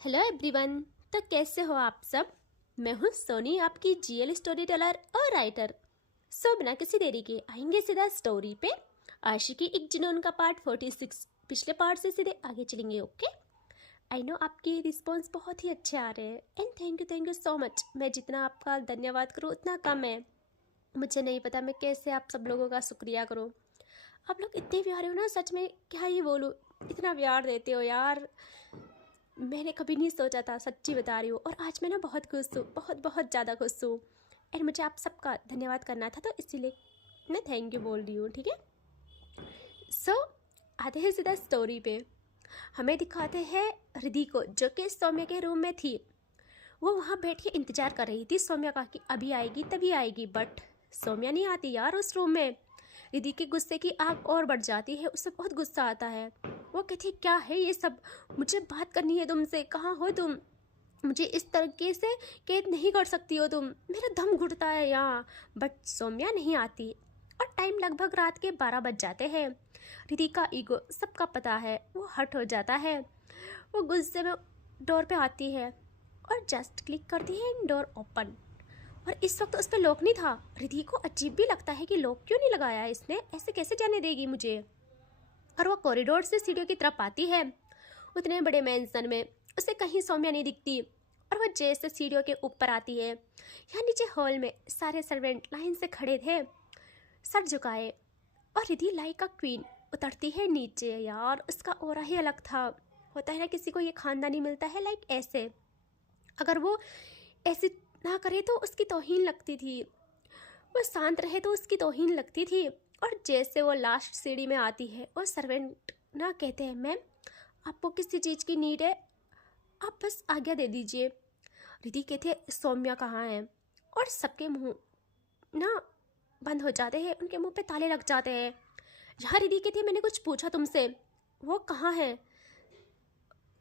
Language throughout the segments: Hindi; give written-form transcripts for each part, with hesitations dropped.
Hello everyone. तो कैसे हो आप सब। मैं हूँ सोनी, आपकी जीएल स्टोरी टेलर और राइटर। सो बिना किसी देरी के आएंगे सीधा स्टोरी पे। आशिकी एक जुनून का पार्ट 46 पिछले पार्ट से सीधे आगे चलेंगे। ओके, आई नो आपके रिस्पॉन्स बहुत ही अच्छे आ रहे हैं and thank you so much. मैं जितना आपका धन्यवाद करूँ उतना कम है। मुझे नहीं पता मैं कैसे आप सब लोगों का शुक्रिया करूँ। आप लोग इतने प्यारे हो ना, सच में क्या ही बोलूँ, इतना प्यार देते हो यार। मैंने कभी नहीं सोचा था, सच्ची बता रही हूँ। और आज मैं ना बहुत खुश हूँ, बहुत बहुत ज़्यादा खुश हूँ। एंड मुझे आप सबका धन्यवाद करना था, तो इसीलिए मैं थैंक यू बोल रही हूँ। ठीक है, सो आते हैं सीधा स्टोरी पे। हमें दिखाते हैं रिद्धि को, जो कि सौम्या के रूम में थी। वो वहाँ बैठ के इंतज़ार कर रही थी सौम्या का कि अभी आएगी तभी आएगी, बट सौम्या नहीं आती यार उस रूम में। रिद्धि के गुस्से की आग और बढ़ जाती है, उससे बहुत गुस्सा आता है। वो कहती क्या है ये सब, मुझे बात करनी है तुमसे, कहाँ हो तुम, मुझे इस तरीके से कैद नहीं कर सकती हो तुम, मेरा दम घुटता है यहाँ। बट सौम्या नहीं आती और टाइम लगभग रात के 12 बज जाते हैं। रिद्धि का ईगो सबका पता है, वो हर्ट हो जाता है। वो गुस्से में डोर पे आती है और जस्ट क्लिक करती है, डोर ओपन। और इस वक्त उस पर लॉक नहीं था। रिद्धि को अजीब भी लगता है कि लॉक क्यों नहीं लगाया इसने, ऐसे कैसे जाने देगी मुझे। और वो कॉरिडोर से सीढ़ियों की तरफ आती है। उतने बड़े मेंशन में उसे कहीं सौम्या नहीं दिखती। और वह जैसे सीढ़ियों के ऊपर आती है, यहाँ नीचे हॉल में सारे सर्वेंट लाइन से खड़े थे, सर झुकाए। और रिद्धि लाइक का क्वीन उतरती है नीचे। यार उसका ऑरा ही अलग था। होता है ना किसी को ये खानदानी मिलता है लाइक ऐसे, अगर वो ऐसे ना करे तो उसकी तौहीन लगती थी, वो शांत रहे तो उसकी तौहीन लगती थी। और जैसे वो लास्ट सीढ़ी में आती है और सर्वेंट ना कहते हैं मैम आपको किसी चीज़ की नीड है, आप बस आज्ञा दे दीजिए। रिद्धि कहते हैं सौम्या कहाँ है। और सबके मुंह ना बंद हो जाते हैं, उनके मुंह पे ताले लग जाते हैं। यहाँ रिद्धि कहती है मैंने कुछ पूछा तुमसे, वो कहाँ है।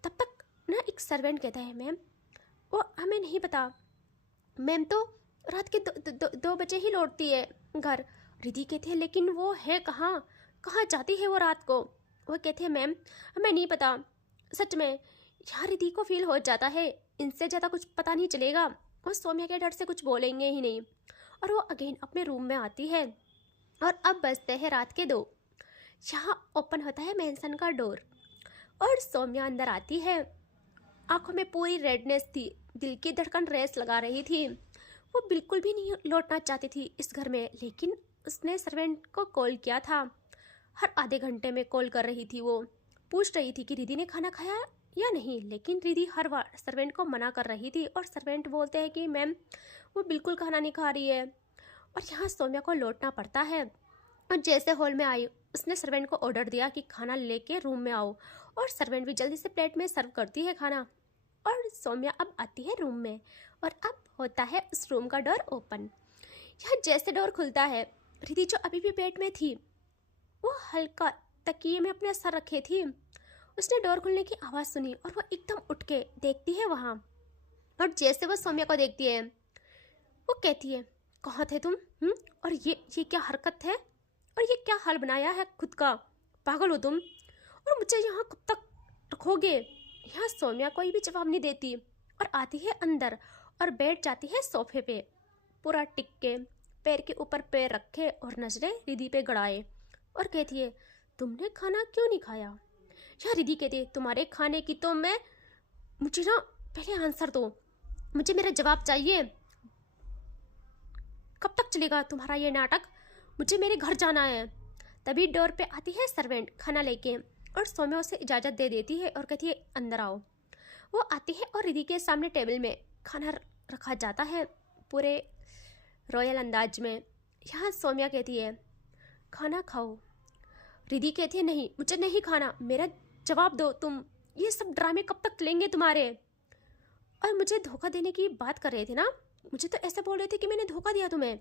तब तक ना एक सर्वेंट कहता है मैम वो हमें नहीं पता, मैम तो रात के 2 बजे ही लौटती है घर। रिद्धि कहती है लेकिन वो है कहाँ, कहाँ जाती है वो रात को। वो कहते हैं मैम हमें नहीं पता सच में। यार रिद्धि को फील हो जाता है इनसे ज़्यादा कुछ पता नहीं चलेगा, वो सौम्या के डर से कुछ बोलेंगे ही नहीं। और वो अगेन अपने रूम में आती है। और अब बजते हैं रात के 2। यहाँ ओपन होता है मेंशन का डोर और सौम्या अंदर आती है। आंखों में पूरी रेडनेस थी, दिल की धड़कन रेस लगा रही थी। वो बिल्कुल भी नहीं लौटना चाहती थी इस घर में, लेकिन उसने सर्वेंट को कॉल किया था। हर आधे घंटे में कॉल कर रही थी। वो पूछ रही थी कि रिद्धि ने खाना खाया या नहीं, लेकिन रिद्धि हर बार सर्वेंट को मना कर रही थी। और सर्वेंट बोलते हैं कि मैम वो बिल्कुल खाना नहीं खा रही है। और यहाँ सौम्या को लौटना पड़ता है। और जैसे हॉल में आई उसने सर्वेंट को ऑर्डर दिया कि खाना लेके रूम में आओ। और सर्वेंट भी जल्दी से प्लेट में सर्व करती है खाना। और सौम्या अब आती है रूम में और अब होता है उस रूम का डोर ओपन। यहाँ जैसे डोर खुलता है, रिद्धि जो अभी भी बेड में थी वो हल्का तकिए में अपना सर रखे थी। उसने डोर खुलने की आवाज़ सुनी और वो एकदम उठ के देखती है वहाँ। और जैसे वो सौम्या को देखती है वो कहती है कहाँ थे तुम, और ये क्या हरकत है, और ये क्या हाल बनाया है खुद का, पागल हो तुम, और मुझे यहाँ कब तक रखोगे। यहाँ सौम्या कोई भी जवाब नहीं देती और आती है अंदर और बैठ जाती है सोफे पे, पूरा टिक के पैर के ऊपर पैर रखे और नजरें रिद्धि पे गड़ाए। और कहती है तुमने खाना क्यों नहीं खाया। यहाँ रिद्धि कहती है तुम्हारे खाने की तो मैं, मुझे ना पहले आंसर दो, मुझे मेरा जवाब चाहिए। कब तक चलेगा तुम्हारा ये नाटक, मुझे मेरे घर जाना है। तभी डोर पे आती है सर्वेंट खाना लेके और सौम्या उसे इजाज़त दे देती है और कहती है अंदर आओ। वो आती है और रिद्धि के सामने टेबल में खाना रखा जाता है पूरे रॉयल अंदाज में। यहाँ सौम्या कहती है खाना खाओ। रिद्धि कहती है नहीं मुझे नहीं खाना, मेरा जवाब दो तुम, ये सब ड्रामे कब तक चलेंगे तुम्हारे। और मुझे धोखा देने की बात कर रहे थे ना, मुझे तो ऐसे बोल रहे थे कि मैंने धोखा दिया तुम्हें,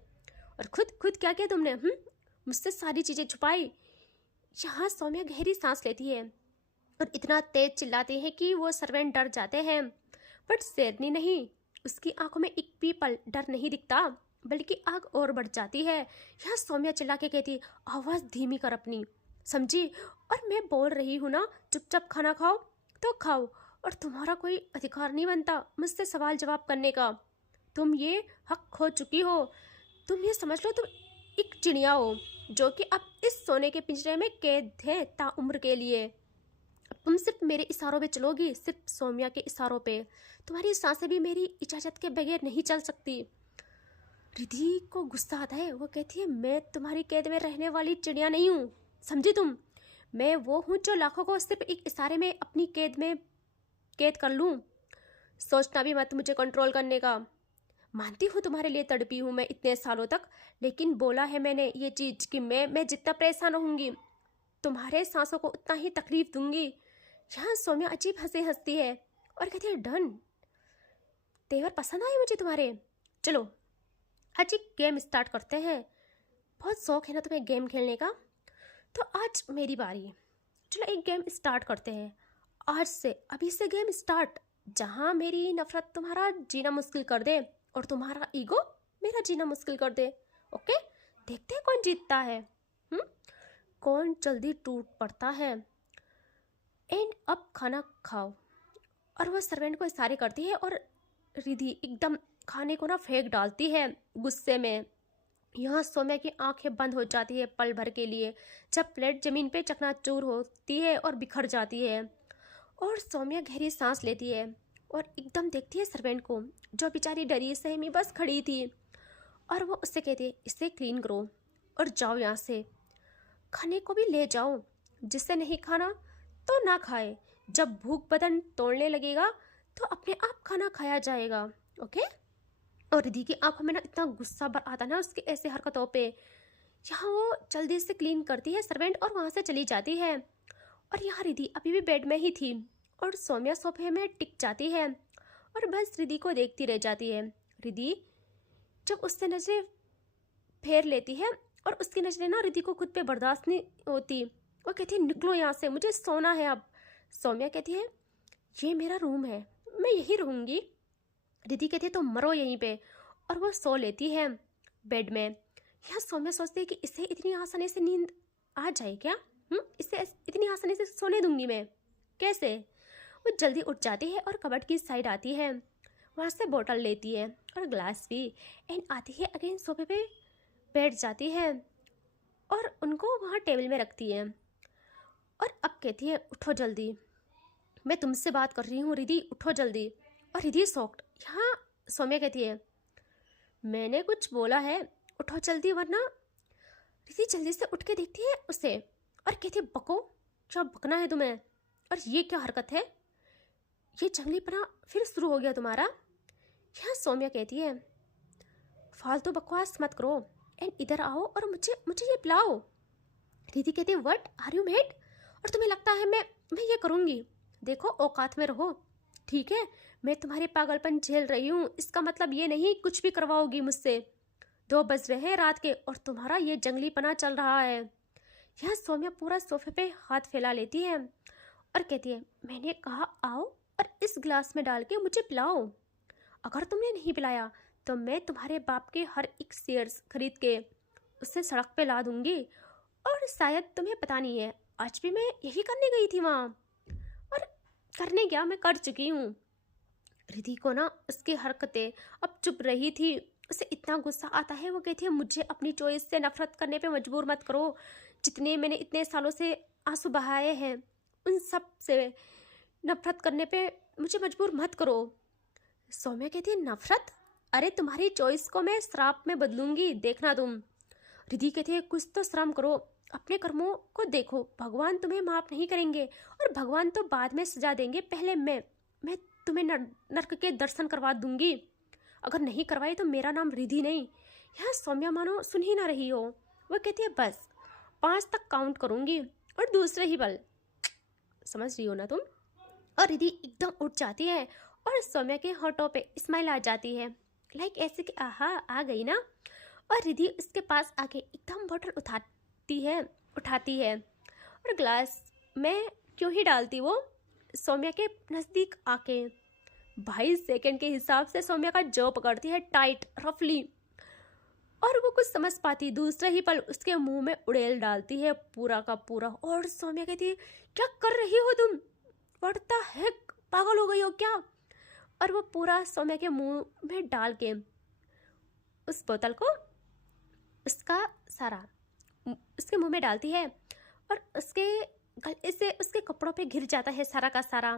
और खुद क्या किया तुमने, मुझसे सारी चीज़ें छुपाई। यहाँ सौम्या गहरी सांस लेती है और इतना तेज चिल्लाती है कि वो सर्वेंट डर जाते हैं। बट शेरनी नहीं, उसकी आंखों में एक भी पल डर नहीं दिखता, बल्कि आग और बढ़ जाती है। यहाँ सौम्या चिल्ला के कहती आवाज़ धीमी कर अपनी, समझी, और मैं बोल रही हूँ ना चुपचाप खाना खाओ तो खाओ, और तुम्हारा कोई अधिकार नहीं बनता मुझसे सवाल जवाब करने का। तुम ये हक खो चुकी हो। तुम ये समझ लो, तुम एक चिड़िया हो जो कि अब इस सोने के पिंजरे में कैद है ताउम्र के लिए। अब तुम सिर्फ मेरे इशारों पे चलोगी, सिर्फ सौम्या के इशारों पे। तुम्हारी सांसें भी मेरी इजाज़त के बगैर नहीं चल सकती। रिधि को गुस्सा आता है। वो कहती है, मैं तुम्हारी कैद में रहने वाली चिड़िया नहीं हूँ, समझी तुम? मैं वो हूँ जो लाखों को सिर्फ एक इशारे में अपनी कैद कर लूँ। सोचना भी मत मुझे कंट्रोल करने का। मानती हूँ तुम्हारे लिए तड़पी हूँ मैं इतने सालों तक, लेकिन बोला है मैंने ये चीज़ कि मैं जितना परेशान रहूँगी तुम्हारे सांसों को उतना ही तकलीफ दूंगी। यहाँ सौम्या अजीब हंसी हंसती है और कहती है, डन, तेवर पसंद आए मुझे तुम्हारे। चलो आज एक गेम स्टार्ट करते हैं। बहुत शौक है ना तुम्हें गेम खेलने का, तो आज मेरी बारी है। चलो एक गेम स्टार्ट करते हैं। आज से अभी से गेम स्टार्ट, जहाँ मेरी नफरत तुम्हारा जीना मुश्किल कर दे और तुम्हारा ईगो मेरा जीना मुश्किल कर दे। ओके, देखते हैं कौन जीतता है। कौन जल्दी टूट पड़ता है। एंड अब खाना खाओ। और वह सर्वेंट को इशारे करती है और रिधि एकदम खाने को ना फेंक डालती है गुस्से में। यहाँ सौम्या की आंखें बंद हो जाती है पल भर के लिए, जब प्लेट जमीन पे चकनाचूर होती है और बिखर जाती है। और सौम्या गहरी सांस लेती है और एकदम देखती है सर्वेंट को, जो बेचारी डरी सहमी बस खड़ी थी। और वो उससे कहती है, इसे क्लीन करो और जाओ यहाँ से। खाने को भी ले जाओ, जिससे नहीं खाना तो ना खाए। जब भूख बदन तोड़ने लगेगा तो अपने आप खाना खाया जाएगा। ओके। और रिधि की आंखों में ना इतना गुस्सा भर आता ना उसकी ऐसे हरकतों पे। यहाँ वो जल्दी से क्लीन करती है सर्वेंट और वहाँ से चली जाती है। और यहाँ रिधि अभी भी बेड में ही थी और सौम्या सोफे में टिक जाती है और बस रिधि को देखती रह जाती है। रिधि जब उससे नजरें फेर लेती है और उसकी नजरें ना रिधि को खुद पे बर्दाश्त नहीं होती। वो कहती है, निकलो यहाँ से, मुझे सोना है अब। सौम्या कहती है, ये मेरा रूम है, मैं यहीं रहूँगी। रिधि कहती है, तो मरो यहीं पे। और वो सो लेती है बेड में। यहाँ सौम्या सोचती है कि इसे इतनी आसानी से नींद आ जाए क्या? इसे इतनी आसानी से सोने दूंगी मैं कैसे? वो जल्दी उठ जाती है और कबर्ड की साइड आती है, वहाँ से बोतल लेती है और ग्लास भी, एंड आती है अगेन सोफे पे बैठ जाती है और उनको वहाँ टेबल में रखती है। और अब कहती है, उठो जल्दी, मैं तुमसे बात कर रही हूँ रिधि, उठो जल्दी। और रिधि शॉक्ड। यहाँ सौम्या कहती है, मैंने कुछ बोला है, उठो जल्दी वरना। रिधि जल्दी से उठ के देखती है उसे और कहती है, बको, क्या बकना है तुम्हें? और ये क्या हरकत है? ये जंगलीपना फिर शुरू हो गया तुम्हारा। यहाँ सौम्या कहती है, फालतू बकवास मत करो एंड इधर आओ और मुझे ये पिलाओ। रिधि कहती है, व्हाट आर यू मेड? और तुम्हें लगता है मैं ये करूँगी? देखो औकात में रहो, ठीक है? मैं तुम्हारे पागलपन झेल रही हूँ, इसका मतलब ये नहीं कुछ भी करवाओगी मुझसे। 2 बज रहे हैं रात के और तुम्हारा ये जंगलीपना चल रहा है। यह सौम्या पूरा सोफे पे हाथ फैला लेती है और कहती है, मैंने कहा आओ और इस गिलास में डाल के मुझे पिलाओ। अगर तुमने नहीं पिलाया तो मैं तुम्हारे बाप के हर एक शेयर्स खरीद के उससे सड़क पे ला दूंगी। और शायद तुम्हें पता नहीं है, आज भी मैं यही करने गई थी वहाँ, और करने क्या, मैं कर चुकी हूँ। रिधि को ना उसकी हरकतें अब चुप रही थी, उसे इतना गुस्सा आता है। वो कहती है, मुझे अपनी चॉइस से नफरत करने पे मजबूर मत करो। जितने मैंने इतने सालों से आंसू बहाए हैं उन सब से नफरत करने पे मुझे मजबूर मत करो। सौम्या कहती है, नफरत? अरे तुम्हारी चॉइस को मैं श्राप में बदलूंगी, देखना तुम। रिधि कहती है, कुछ तो शर्म करो, अपने कर्मों को देखो, भगवान तुम्हें माफ नहीं करेंगे और भगवान तो बाद में सजा देंगे, पहले मैं तुम्हें नर्क के दर्शन करवा दूंगी। अगर नहीं करवाई तो मेरा नाम रिधि नहीं। यहाँ सौम्या मानो सुन ही ना रही हो। वह कहती है, बस 5 तक काउंट करूंगी और दूसरे ही पल, समझ रही हो ना तुम? और रिधि एकदम उठ जाती है और सौम्या के होठों पे स्माइल आ जाती है, लाइक ऐसे कि आहा आ गई ना। और रिधि उसके पास आके एकदम बोतल उठाती है और ग्लास में क्यों ही डालती वो सौम्या के नज़दीक आके 22 सेकंड के हिसाब से सौम्या का जॉ पकड़ती है टाइट रफली, और वो कुछ समझ पाती दूसरे ही पल उसके मुंह में उड़ेल डालती है पूरा का पूरा। और सौम्या कहती है, क्या कर रही हो तुम? What the heck? पागल हो गई हो क्या? और वो पूरा सौम्या के मुंह में डाल के उस बोतल को उसका सारा उसके मुंह में डालती है और उसके गले से उसके कपड़ों पे घिर जाता है सारा का सारा।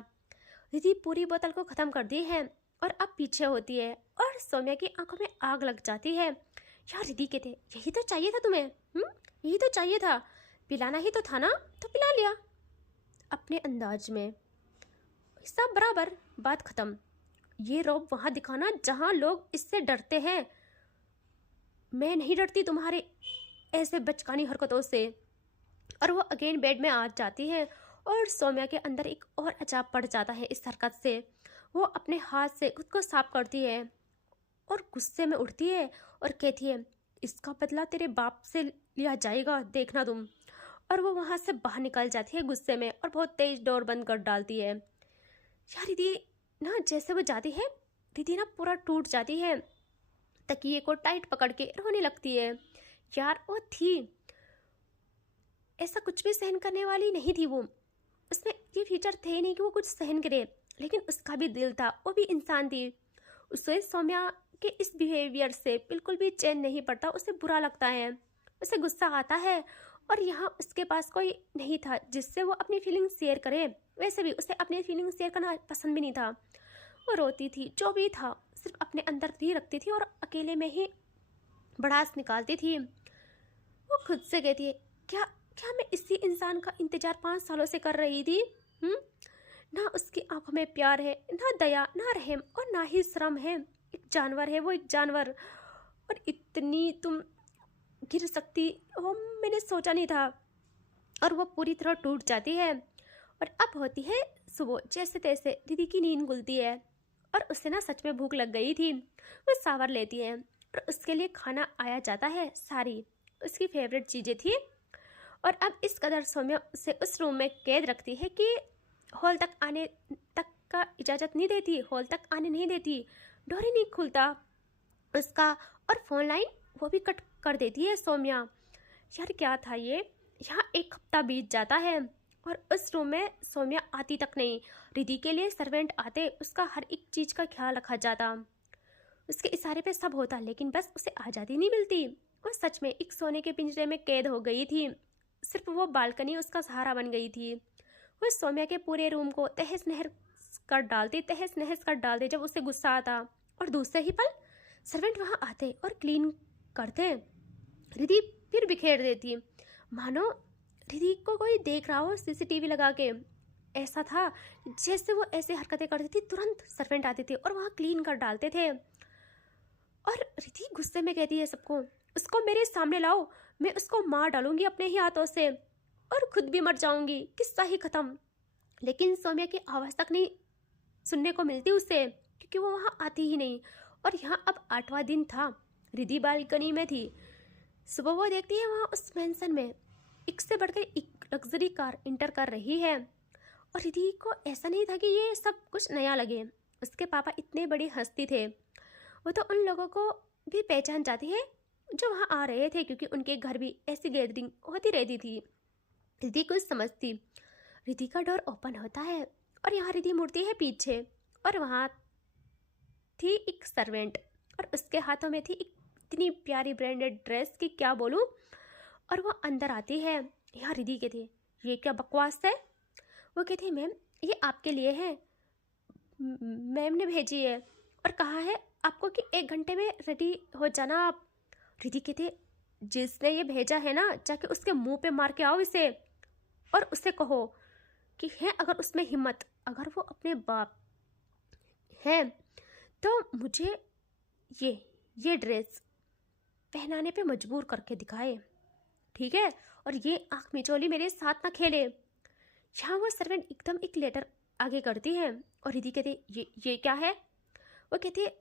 रिधि पूरी बोतल को ख़त्म कर दी है और अब पीछे होती है और सौम्या की आंखों में आग लग जाती है। यार रिधि कहते, यही तो चाहिए था तुम्हें, यही तो चाहिए था, पिलाना ही तो था ना, तो पिला लिया अपने अंदाज में, सब बराबर, बात खत्म। ये रौब वहाँ दिखाना जहाँ लोग इससे डरते हैं। मैं नहीं डरती तुम्हारे ऐसे बचकानी हरकतों से। और वो अगेन बेड में आ जाती है और सौम्या के अंदर एक और अजाब पड़ जाता है इस हरकत से। वो अपने हाथ से खुद को साफ करती है और गुस्से में उठती है और कहती है, इसका बदला तेरे बाप से लिया जाएगा, देखना तुम। और वो वहाँ से बाहर निकल जाती है गुस्से में और बहुत तेज डोर बंद कर डालती है। यार रिधि ना जैसे वो जाती है, रिधि ना पूरा टूट जाती है, तकिए को टाइट पकड़ के रोने लगती है। यार वो थी ऐसा कुछ भी सहन करने वाली नहीं थी वो, उसमें ये फीचर थे नहीं कि वो कुछ सहन करे, लेकिन उसका भी दिल था, वो भी इंसान थी। उसे सौम्या के इस बिहेवियर से बिल्कुल भी चैन नहीं पड़ता, उसे बुरा लगता है, उसे गुस्सा आता है और यहाँ उसके पास कोई नहीं था जिससे वो अपनी फीलिंग्स शेयर करे। वैसे भी उसे अपनी फीलिंग्स शेयर करना पसंद भी नहीं था। वो रोती थी, जो भी था सिर्फ अपने अंदर ही रखती थी और अकेले में ही भड़ास निकालती थी। वो खुद से कहती है, क्या क्या मैं इसी इंसान का इंतजार 5 सालों से कर रही थी? ना उसकी आंखों में प्यार है, ना दया, ना रहम और ना ही शर्म है। एक जानवर है वो, एक जानवर। और इतनी तुम गिर सकती हो मैंने सोचा नहीं था। और वो पूरी तरह टूट जाती है। और अब होती है सुबह, जैसे तैसे दीदी की नींद खुलती है और उसे ना सच में भूख लग गई थी। वो शावर लेती है और उसके लिए खाना आया जाता है, सारी उसकी फेवरेट चीज़ें थी। और अब इस कदर सौम्या उसे उस रूम में कैद रखती है कि हॉल तक आने तक का इजाज़त नहीं देती, हॉल तक आने नहीं देती, डोर ही नहीं खुलता उसका, और फ़ोन लाइन वो भी कट कर देती है सौम्या। यार क्या था ये? यहाँ एक हफ्ता बीत जाता है और उस रूम में सौम्या आती तक नहीं। रिधि के लिए सर्वेंट आते, उसका हर एक चीज़ का ख्याल रखा जाता, उसके इशारे पे सब होता, लेकिन बस उसे आज़ादी नहीं मिलती। वो सच में एक सोने के पिंजरे में कैद हो गई थी, सिर्फ वो बालकनी उसका सहारा बन गई थी। वो सौम्या के पूरे रूम को तहस नहस कर डालते जब उसे गुस्सा आता, और दूसरे ही पल सर्वेंट वहाँ आते और क्लीन करते। रिधि फिर बिखेर देती, मानो रिधि को कोई देख रहा हो सीसीटीवी लगा के। ऐसा था जैसे वो ऐसे हरकतें करती थी, तुरंत सर्वेंट आते थे और वहाँ क्लीन कर डालते थे। और रिधि गुस्से में कहती है सबको, उसको मेरे सामने लाओ, मैं उसको मार डालूंगी अपने ही हाथों से और खुद भी मर जाऊंगी, किस्सा ही खत्म। लेकिन सौम्या की आवाज़ तक नहीं सुनने को मिलती उसे, क्योंकि वो वहाँ आती ही नहीं। और यहाँ अब 8वां दिन था, रिधि बालकनी में थी। सुबह वो देखती है वहाँ उस मेंशन में एक से बढ़कर एक लग्जरी कार इंटर कर रही है। और रिधि को ऐसा नहीं था कि ये सब कुछ नया लगे, उसके पापा इतने बड़ी हस्ती थे, वो तो उन लोगों को भी पहचान जाती है जो वहाँ आ रहे थे, क्योंकि उनके घर भी ऐसी गैदरिंग होती रहती थी। रिधि कुछ समझती, रिधि का डोर ओपन होता है और यहाँ रिधि मुड़ती है पीछे, और वहाँ थी एक सर्वेंट और उसके हाथों में थी एक इतनी प्यारी ब्रांडेड ड्रेस की क्या बोलूँ। और वो अंदर आती है। यहाँ रिधि कहती है, ये क्या बकवास है? वो कहती है, मैम ये आपके लिए है, मैम ने भेजी है और कहा है आपको कि 1 घंटे में रेडी हो जाना आप। रिधि कहते, जिसने ये भेजा है ना, जाके उसके मुंह पे मार के आओ इसे, और उससे कहो कि है अगर उसमें हिम्मत, अगर वो अपने बाप है तो मुझे ये ड्रेस पहनाने पे मजबूर करके दिखाए, ठीक है? और ये आँख मिचौली मेरे साथ ना खेले। यहाँ वो सर्वेंट एकदम एक लेटर आगे करती है और रिधि कहती, ये क्या है? वो कहती है,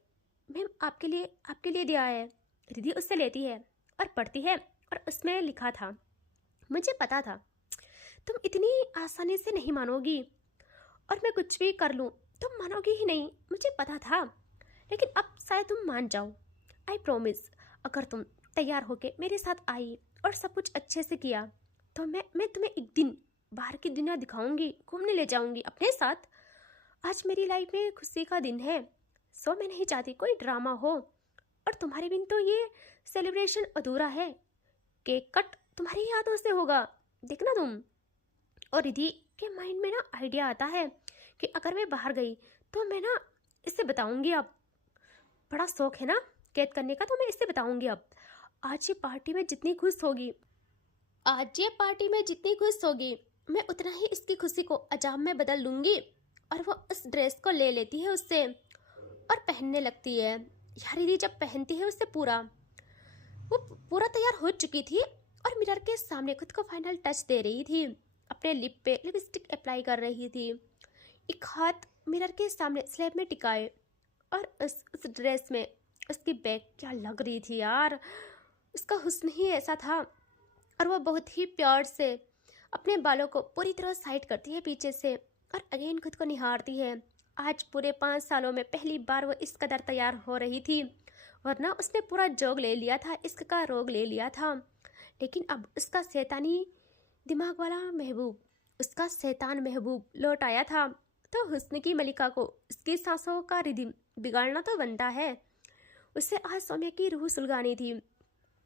मैम आपके लिए दिया है। रिधि उससे लेती है और पढ़ती है और उसमें लिखा था, मुझे पता था तुम इतनी आसानी से नहीं मानोगी और मैं कुछ भी कर लूँ तुम मानोगी ही नहीं, मुझे पता था, लेकिन अब शायद तुम मान जाओ। आई प्रॉमिस, अगर तुम तैयार होके मेरे साथ आई और सब कुछ अच्छे से किया तो मैं तुम्हें एक दिन बाहर की दुनिया दिखाऊंगी, घूमने ले जाऊंगी अपने साथ। आज मेरी लाइफ में खुशी का दिन है, सो मैं नहीं चाहती कोई ड्रामा हो, और तुम्हारे बिन तो ये सेलिब्रेशन अधूरा है। केक कट तुम्हारी यादों से होगा, देखना तुम। और रिधि के माइंड में ना आइडिया आता है कि अगर मैं बाहर गई तो मैं ना इससे बताऊंगी। अब बड़ा शौक है ना कैद करने का, तो मैं इससे बताऊंगी। अब आज ये पार्टी में जितनी खुश होगी, मैं उतना ही इसकी खुशी को अजाब में बदल लूंगी। और वो उस ड्रेस को ले लेती है उससे और पहनने लगती है। यार रिधि जब पहनती है उससे वो पूरा तैयार हो चुकी थी और मिरर के सामने खुद को फाइनल टच दे रही थी। अपने लिप पे लिपस्टिक अप्लाई कर रही थी, एक हाथ मिरर के सामने स्लैब में टिकाए। और उस ड्रेस में उसकी बैक क्या लग रही थी यार, उसका हुस्न ही ऐसा था। और वो बहुत ही प्यार से अपने बालों को पूरी तरह साइड करती है पीछे से और अगेन खुद को निहारती है। आज पूरे 5 सालों में पहली बार वो इस कदर तैयार हो रही थी, वरना उसने पूरा जोग ले लिया था, इश्क का रोग ले लिया था। लेकिन अब उसका शैतानी दिमाग वाला महबूब, उसका शैतान महबूब लौट आया था। तो हुस्न की मलिका को उसकी सांसों का रिदम बिगाड़ना तो बनता है। उससे आज सौम्या की रूह सुलगानी थी,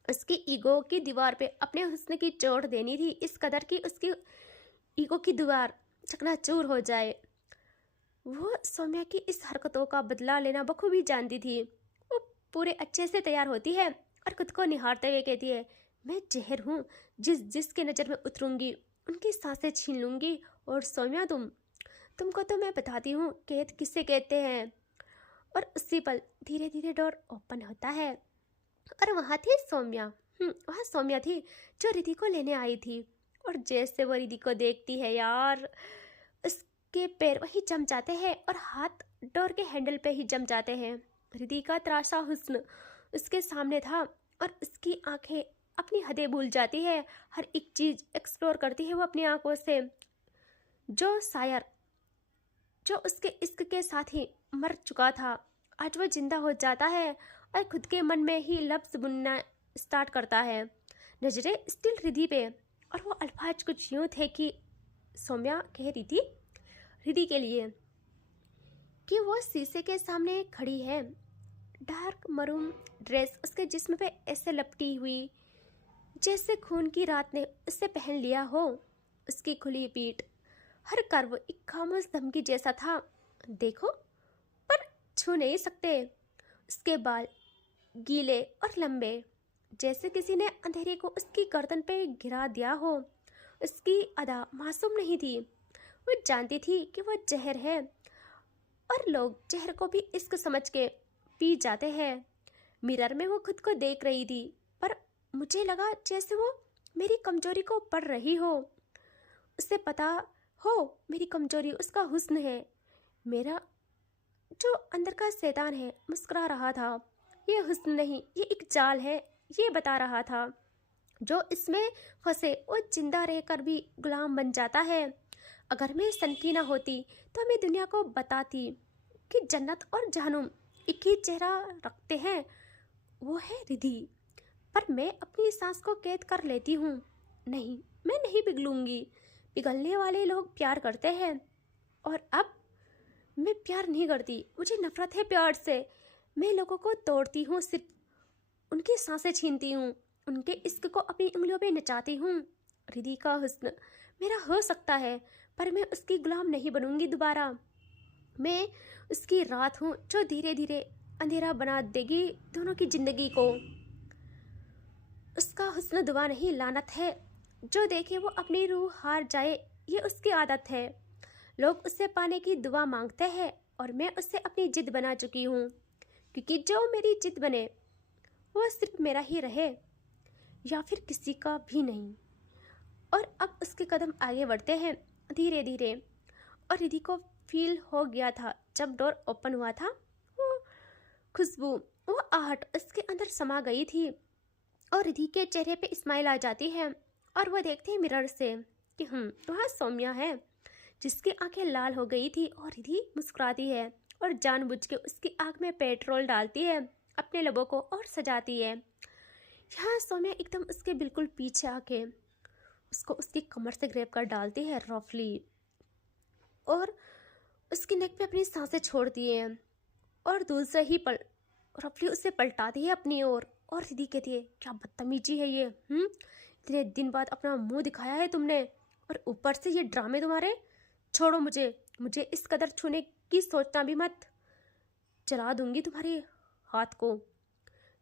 उसकी ईगो की दीवार पे अपने हुस्न की चोट देनी थी, इस कदर की उसकी ईगो की दीवार चकनाचूर हो जाए। वो सौम्या की इस हरकतों का बदला लेना बखूबी जानती थी। वो पूरे अच्छे से तैयार होती है और खुद को निहारते हुए कहती है, मैं जहर हूँ, जिसके नज़र में उतरूंगी उनकी सांसें छीन लूंगी। और सौम्या तुमको तो मैं बताती हूँ कैद किससे कहते हैं। और उसी पल धीरे धीरे डोर ओपन होता है और वहाँ थी सौम्या। वहाँ सौम्या थी जो रिधि को लेने आई थी। और जैसे वो रिधि को देखती है यार, उसके पैर वही जम जाते हैं और हाथ डोर के हैंडल पे ही जम जाते हैं। रिधि का तराशा हुस्न उसके सामने था और उसकी आंखें अपनी हदें भूल जाती है, हर एक चीज़ एक्सप्लोर करती है वो अपनी आंखों से। जो शायर जो उसके इश्क के साथ ही मर चुका था, आज वो जिंदा हो जाता है और खुद के मन में ही लफ्ज़ बुनना स्टार्ट करता है, नजरें स्टिल रिधि पे। और वो अल्फाज कुछ यूँ थे कि सौम्या कह रही थी रिधि के लिए कि वो शीशे के सामने खड़ी है, डार्क मरून ड्रेस उसके जिस्म पे ऐसे लपटी हुई जैसे खून की रात ने उससे पहन लिया हो। उसकी खुली पीठ, हर कर्व एक खामोश धमकी जैसा था। देखो पर छू नहीं सकते। उसके बाल गीले और लंबे, जैसे किसी ने अंधेरे को उसकी गर्दन पे गिरा दिया हो। उसकी अदा मासूम नहीं थी, वो जानती थी कि वो जहर है और लोग जहर को भी इश्क समझ के पी जाते हैं। मिरर में वो खुद को देख रही थी, पर मुझे लगा जैसे वो मेरी कमजोरी को पढ़ रही हो। उसे पता हो मेरी कमजोरी उसका हुस्न है। मेरा जो अंदर का शैतान है मुस्कुरा रहा था, ये हुस्न नहीं, ये एक जाल है, ये बता रहा था। जो इसमें फंसे वो जिंदा रहकर भी गुलाम बन जाता है। अगर मैं सनकी ना होती तो मैं दुनिया को बताती कि जन्नत और जहन्नुम एक ही चेहरा रखते हैं, वो है रिधि। पर मैं अपनी सांस को कैद कर लेती हूँ। नहीं, मैं नहीं पिघलूंगी। पिघलने वाले लोग प्यार करते हैं और अब मैं प्यार नहीं करती, मुझे नफरत है प्यार से। मैं लोगों को तोड़ती हूँ, सिर्फ उनकी सांसें छीनती हूँ, उनके इश्क को अपनी उंगलियों पे नचाती हूँ। रिधि का हुस्न मेरा हो सकता है, पर मैं उसकी गुलाम नहीं बनूंगी दोबारा। मैं उसकी रात हूँ जो धीरे धीरे अंधेरा बना देगी दोनों की जिंदगी को। उसका हुस्न दुआ नहीं, लानत है। जो देखे वो अपनी रूह हार जाए, ये उसकी आदत है। लोग उससे पाने की दुआ मांगते हैं और मैं उससे अपनी जिद बना चुकी हूँ, क्योंकि जो मेरी जिद बने वो सिर्फ मेरा ही रहे या फिर किसी का भी नहीं। और अब उसके कदम आगे बढ़ते हैं धीरे धीरे। और रिधि को फील हो गया था जब डोर ओपन हुआ था, वो खुशबू, वो आहट उसके अंदर समा गई थी। और रिधि के चेहरे पे स्माइल आ जाती है और वो देखते हैं मिरर से कि वहाँ सौम्या है, जिसकी आंखें लाल हो गई थी। और रिधि मुस्कुराती है और जानबूझ के उसकी आंख में पेट्रोल डालती है, अपने लबों को और सजाती है। यहाँ सौम्या एकदम उसके बिल्कुल पीछे आके उसको उसकी कमर से ग्रैब कर डालती है रफली, और उसकी नेक पे अपनी सांसें छोड़ती है और दूसरे ही पल रफली उसे पलटाती है अपनी ओर और रिद्धि कहती है, क्या बदतमीजी है ये, इतने दिन बाद अपना मुंह दिखाया है तुमने और ऊपर से ये ड्रामे तुम्हारे। छोड़ो मुझे, मुझे इस कदर छूने की सोचना भी मत, जला दूंगी तुम्हारे हाथ को।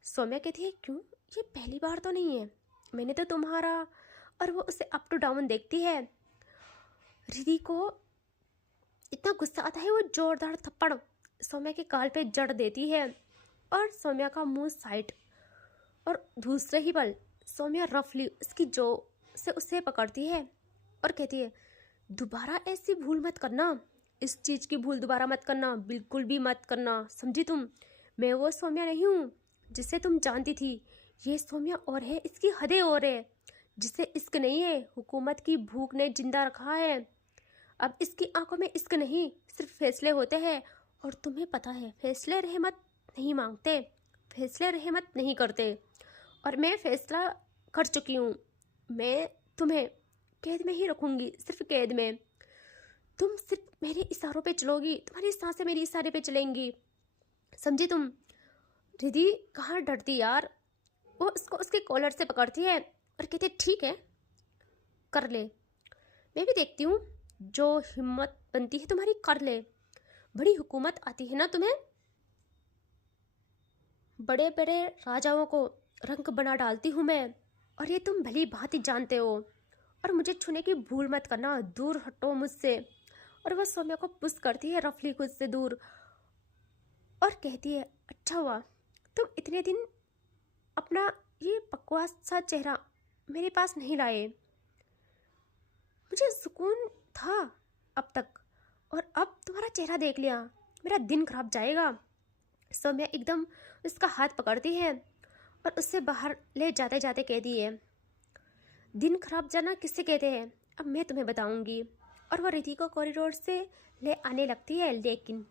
सौम्या कहती है, क्यों, ये पहली बार तो नहीं है, मैंने तो तुम्हारा। और वो उसे अप टू डाउन देखती है। रिद्धि को इतना गुस्सा आता है, वो जोरदार थप्पड़ सौम्या के गाल पे जड़ देती है और सौम्या का मुंह साइड। और दूसरे ही पल सौम्या रफली उसकी जो से उसे पकड़ती है और कहती है, दोबारा ऐसी भूल मत करना, इस चीज़ की भूल दोबारा मत करना, बिल्कुल भी मत करना, समझी तुम। मैं वो सौम्या नहीं हूँ जिसे तुम जानती थी, ये सौम्या और है, इसकी हदें और है, जिसे इश्क नहीं है, हुकूमत की भूख ने जिंदा रखा है। अब इसकी आंखों में इश्क नहीं, सिर्फ फैसले होते हैं और तुम्हें पता है फैसले रहमत नहीं मांगते, फैसले रहमत नहीं करते। और मैं फैसला कर चुकी हूँ, मैं तुम्हें कैद में ही रखूँगी, सिर्फ कैद में। तुम सिर्फ मेरे इशारों पे चलोगी, तुम्हारी सांसें मेरी इशारे पे चलेंगी, समझी तुम। रिद्धि कहाँ डरती यार, वो उसको उसके कॉलर से पकड़ती है और कहती है, ठीक है कर ले, मैं भी देखती हूँ, जो हिम्मत बनती है तुम्हारी कर ले, बड़ी हुकूमत आती है ना तुम्हें, बड़े बड़े राजाओं को रंग बना डालती हूँ मैं, और ये तुम भली भांति जानते हो, और मुझे छूने की भूल मत करना, दूर हटो मुझसे। और वह सौम्या को पुश करती है रफली खुद से दूर और कहती है, अच्छा हुआ तुम इतने दिन अपना ये बकवास सा चेहरा मेरे पास नहीं लाए, मुझे सुकून था अब तक, और अब तुम्हारा चेहरा देख लिया मेरा दिन खराब जाएगा। सौम्या एकदम उसका हाथ पकड़ती है और उससे बाहर ले जाते जाते कहती है, दिन खराब जाना किससे कहते हैं, अब मैं तुम्हें बताऊंगी। और वह रिद्धि को कॉरिडोर से ले आने लगती है, लेकिन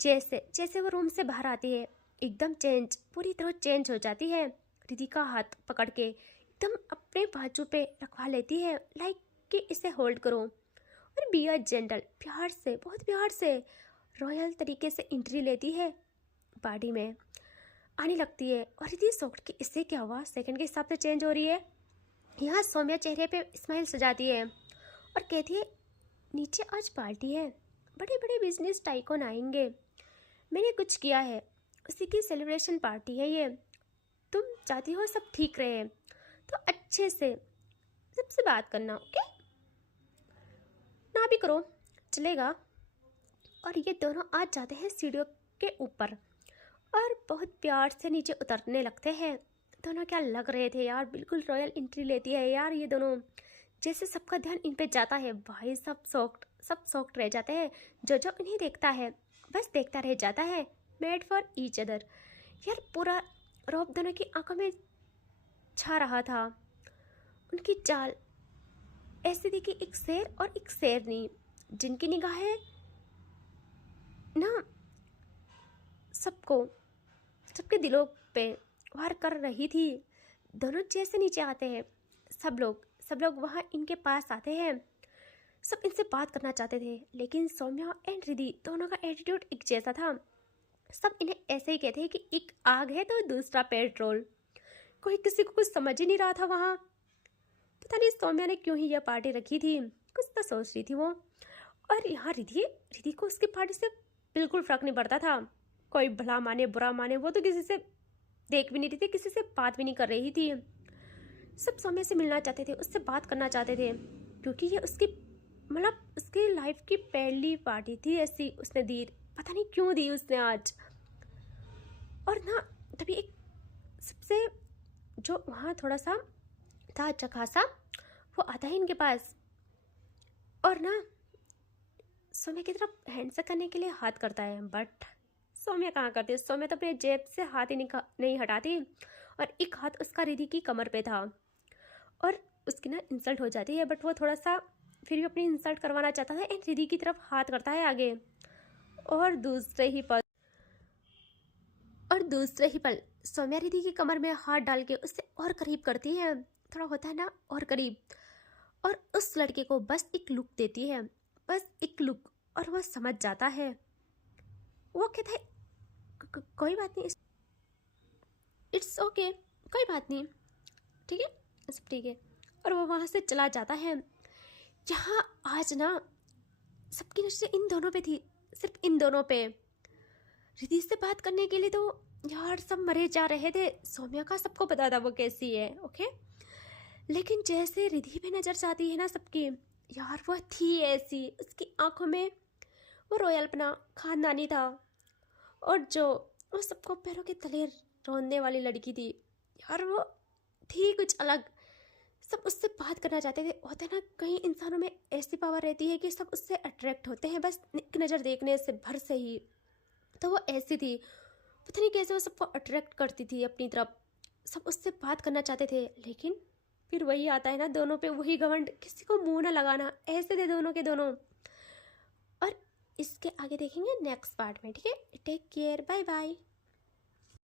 जैसे जैसे वो रूम से बाहर आती है एकदम पूरी तरह चेंज हो जाती है। रिद्धि का हाथ पकड़ के एकदम अपने बाजू पे रखवा लेती है, लाइक कि इसे होल्ड करो, और बी अ जेंटल, प्यार से, बहुत प्यार से, रॉयल तरीके से एंट्री लेती है, पार्टी में आने लगती है। और रिद्धि शॉक्ड कि इससे क्या हुआ, सेकंड के हिसाब से चेंज हो रही है। यहाँ सौम्या चेहरे पे स्माइल सजाती है और कहती है, नीचे आज पार्टी है, बड़े बड़े बिजनेस टाइकॉन आएंगे, मैंने कुछ किया है, उसी की सेलिब्रेशन पार्टी है ये, तुम चाहती हो सब ठीक रहे तो अच्छे से सबसे बात करना, ओके, ना भी करो चलेगा। और ये दोनों आज जाते हैं सीढ़ियों के ऊपर और बहुत प्यार से नीचे उतरने लगते हैं। दोनों क्या लग रहे थे यार, बिल्कुल रॉयल एंट्री लेती है यार ये दोनों, जैसे सबका ध्यान इन पे जाता है, भाई सब सॉफ्ट रह जाते हैं, जो जो इन्हें देखता है बस देखता रह जाता है, मेड फॉर ईच अदर। यार पूरा रौब दोनों की आंखों में छा रहा था, उनकी चाल ऐसी थी कि एक शेर और एक शेरनी, जिनकी निगाहें ना सबको, सबके दिलों पे वार कर रही थी। दोनों जैसे नीचे आते हैं, सब लोग वहाँ इनके पास आते हैं, सब इनसे बात करना चाहते थे, लेकिन सौम्या एंड रिद्धि दोनों का एटीट्यूड एक जैसा था। सब इन्हें ऐसे ही कहते हैं कि एक आग है तो दूसरा पेट्रोल, कोई किसी को कुछ समझ ही नहीं रहा था वहाँ। पता नहीं सौम्या ने क्यों ही यह पार्टी रखी थी, कुछ तो सोच रही थी वो। और यहाँ रिद्धि को उसकी पार्टी से बिल्कुल फर्क नहीं पड़ता था, कोई भला माने बुरा माने, वो तो किसी से देख भी नहीं रही थी, किसी से बात भी नहीं कर रही थी। सब सौम्या से मिलना चाहते थे, उससे बात करना चाहते थे, क्योंकि ये उसकी मतलब उसकी लाइफ की पहली पार्टी थी ऐसी उसने दी, पता नहीं क्यों दी उसने आज। और ना तभी एक सबसे जो वहाँ थोड़ा सा था अच्छा खासा, वो आता है इनके पास और ना सौम्या की तरफ हैंडशेक करने के लिए हाथ करता है, बट सौम्या कहाँ करती है, सौम्या तो अपने जेब से हाथ ही नहीं हटाती, और एक हाथ उसका रिद्धि की कमर पे था और उसकी ना इंसल्ट हो जाती है, बट वो थोड़ा सा फिर भी अपनी इंसल्ट करवाना चाहता है एंड रिद्धि की तरफ हाथ करता है आगे। और दूसरे ही पल सौम्या रिद्धि की कमर में हाथ डाल के उससे और करीब करती है, थोड़ा होता है ना और करीब, और उस लड़के को बस एक लुक देती है, बस एक लुक, और वह समझ जाता है। वो कहता है कोई बात नहीं, इट्स ओके, कोई बात नहीं, ठीक है, सब ठीक है। और वो वहाँ से चला जाता है। यहाँ आज ना सबकी नजरें इन दोनों पे थी, सिर्फ इन दोनों पे। रिद्धि से बात करने के लिए तो यार सब मरे जा रहे थे, सौम्या का सबको पता था वो कैसी है, ओके। लेकिन जैसे रिद्धि पे नजर जाती है ना सबकी, यार वह थी ऐसी, उसकी आंखों में वो रोयलपना, खानदानी था। और जो वो सबको पैरों के तले रौंदने वाली लड़की थी, यार वो थी कुछ अलग। सब उससे बात करना चाहते थे। होता है ना, कई इंसानों में ऐसी पावर रहती है कि सब उससे अट्रैक्ट होते हैं बस एक नज़र देखने से भर से ही। तो वो ऐसी थी, पता नहीं कैसे वो सबको अट्रैक्ट करती थी अपनी तरफ। सब उससे बात करना चाहते थे, लेकिन फिर वही आता है ना, दोनों पे वही घमंड, किसी को मुंह ना लगाना, ऐसे थे दोनों के दोनों। और इसके आगे देखेंगे नेक्स्ट पार्ट में, ठीक है। Take care, bye bye.